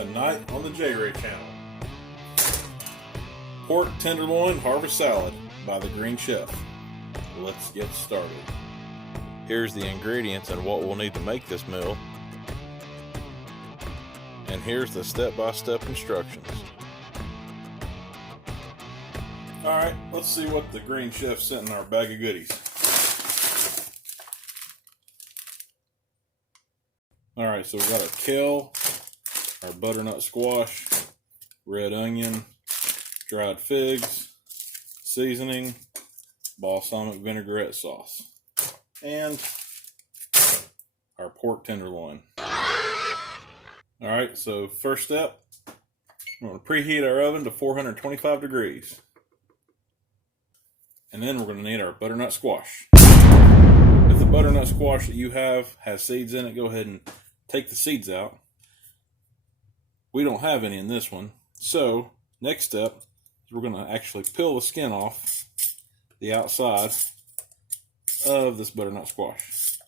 Tonight on the J-Ray channel. Pork Tenderloin Harvest Salad by the Green Chef. Let's get started. Here's the ingredients and what we'll need to make this meal. And here's the step-by-step instructions. Alright, let's see what the Green Chef sent in our bag of goodies. Alright, so we've got our kale, our butternut squash, red onion, dried figs, seasoning, balsamic vinaigrette sauce, and our pork tenderloin. Alright, so first step, we're going to preheat our oven to 425 degrees. And then we're going to need our butternut squash. If the butternut squash that you have has seeds in it, go ahead and take the seeds out. We don't have any in this one. So, next step is we're going to actually peel the skin off the outside of this butternut squash.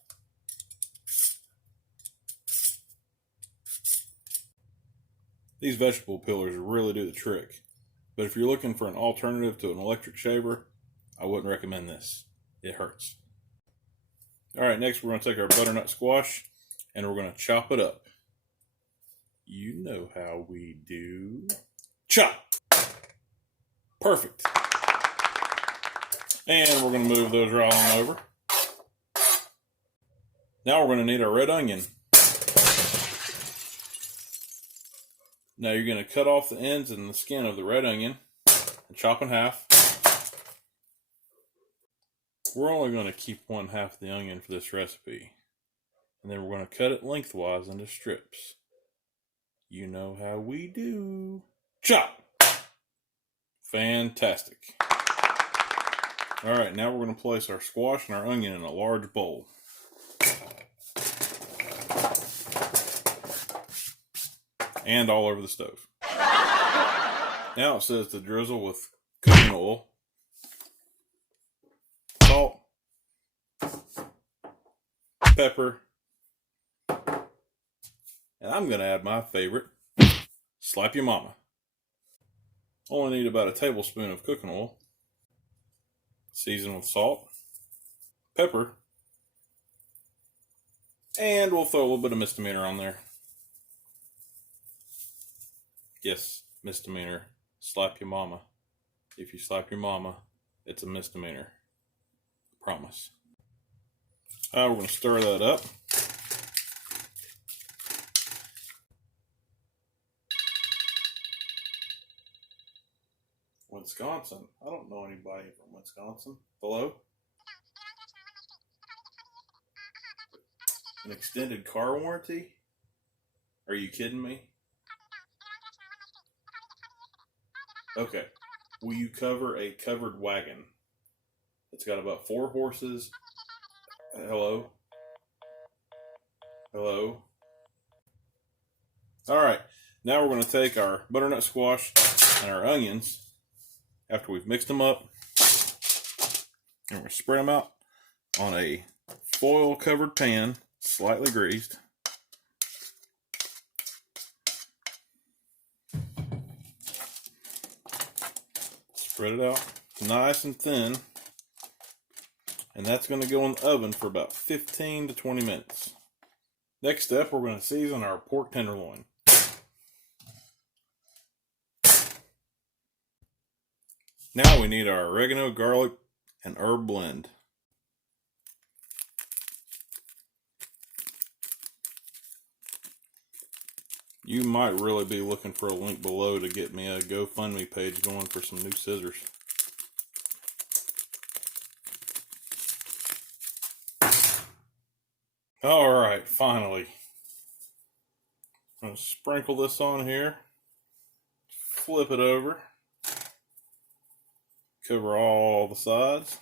These vegetable peelers really do the trick. But if you're looking for an alternative to an electric shaver, I wouldn't recommend this. It hurts. Alright, next we're going to take our butternut squash and we're going to chop it up. You know how we do. Chop! Perfect. And we're going to move those right on over. Now we're going to need our red onion. Now you're going to cut off the ends and the skin of the red onion and chop in half. We're only going to keep one half of the onion for this recipe. And then we're going to cut it lengthwise into strips. You know how we do. Chop! Fantastic. Alright, now we're going to place our squash and our onion in a large bowl. And all over the stove. Now it says to drizzle with cooking oil, salt, pepper, and I'm going to add my favorite, Slap Your Mama. Only need about a tablespoon of cooking oil, season with salt, pepper, and we'll throw a little bit of misdemeanor on there. Yes, misdemeanor. Slap your mama. If you slap your mama, it's a misdemeanor. Promise. We're going to stir that up. Wisconsin? I don't know anybody from Wisconsin. Hello? An extended car warranty? Are you kidding me? Okay. Will you cover a covered wagon? It's got about 4 horses. Hello? Hello? Alright. Now we're going to take our butternut squash and our onions after we've mixed them up. And we're going to spread them out on a foil covered pan, slightly greased. Spread it out nice and thin. And that's going to go in the oven for about 15 to 20 minutes. Next step, we're going to season our pork tenderloin. Now we need our oregano, garlic, and herb blend. You might really be looking for a link below to get me a GoFundMe page going for some new scissors. Alright, finally. I'm going to sprinkle this on here. Flip it over. Cover all the sides.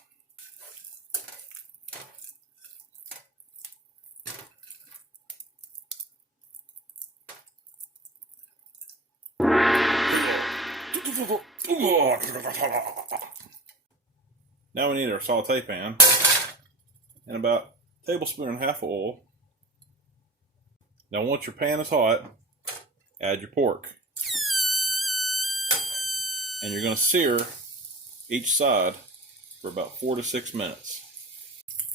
Now we need our saute pan and about a tablespoon and a half of oil. Now once your pan is hot, add your pork. And you're going to sear each side for about 4 to 6 minutes.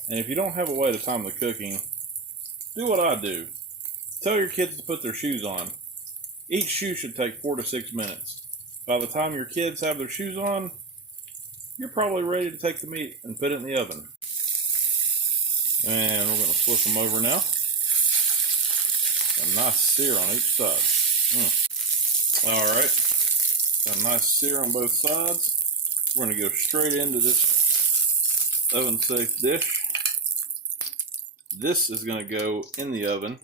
And if you don't have a way to time the cooking, do what I do. Tell your kids to put their shoes on. Each shoe should take 4 to 6 minutes. By the time your kids have their shoes on, you're probably ready to take the meat and put it in the oven. And we're going to flip them over now. A nice sear on each side. Alright. Got a nice sear on both sides. We're going to go straight into this oven-safe dish. This is going to go in the oven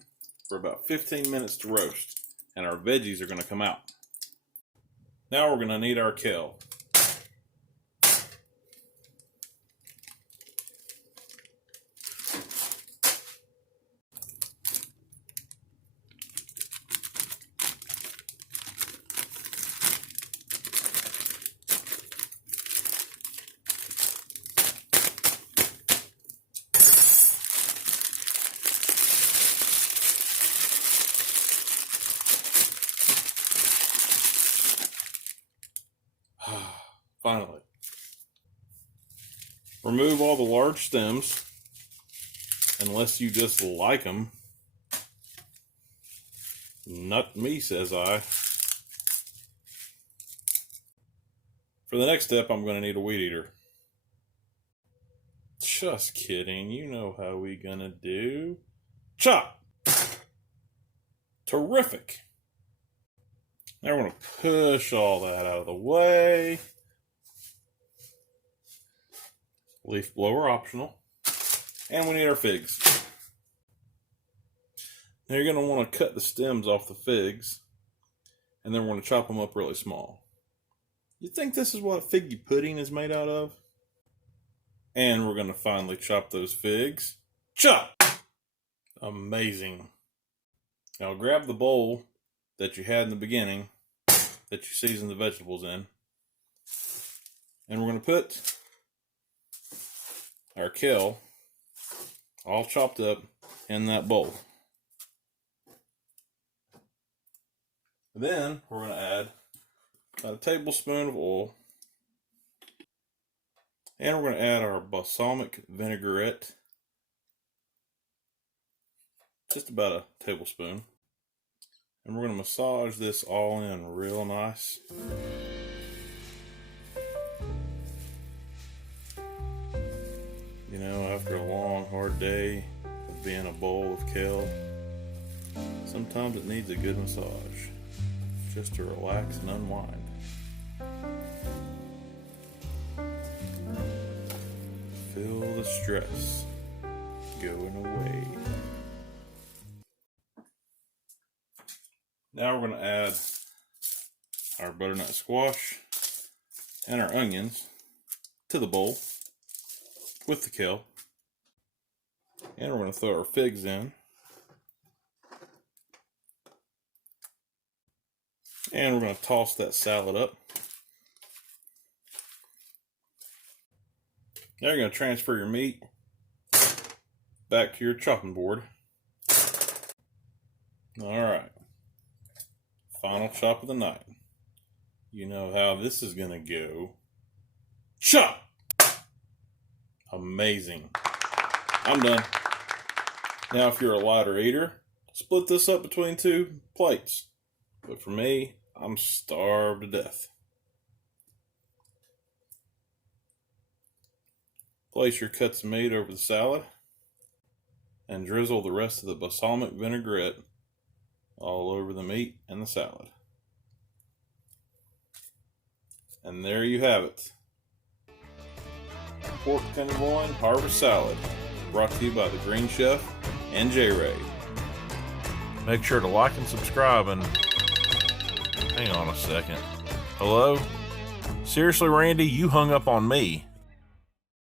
for about 15 minutes to roast. And our veggies are going to come out. Now we're going to need our kale. Finally. Remove all the large stems, unless you just like them. Not me, says I. For the next step, I'm going to need a weed eater. Just kidding. You know how we gonna do. Chop! Terrific! Now we're going to push all that out of the way. Leaf blower optional. And we need our figs. Now you're going to want to cut the stems off the figs. And then we're going to chop them up really small. You think this is what figgy pudding is made out of? And we're going to finally chop those figs. Chop! Amazing. Now grab the bowl that you had in the beginning that you seasoned the vegetables in. And we're going to put our kale all chopped up in that bowl. Then we're going to add about a tablespoon of oil. And we're going to add our balsamic vinaigrette. Just about a tablespoon. And we're going to massage this all in real nice. You know, after a long, hard day of being a bowl of kale, sometimes it needs a good massage just to relax and unwind. Feel the stress going away. Now we're going to add our butternut squash and our onions to the bowl with the kale. And we're going to throw our figs in. And we're going to toss that salad up. Now you're going to transfer your meat back to your chopping board. Alright. Final chop of the night. You know how this is going to go. Chop! Amazing. I'm done. Now if you're a lighter eater, split this up between 2 plates. But for me, I'm starved to death. Place your cuts of meat over the salad and drizzle the rest of the balsamic vinaigrette all over the meat and the salad. And there you have it. Pork tenderloin harvest salad, brought to you by the Green Chef and J Ray. Make sure to like and subscribe and hang on a second. Hello? Seriously, Randy, you hung up on me.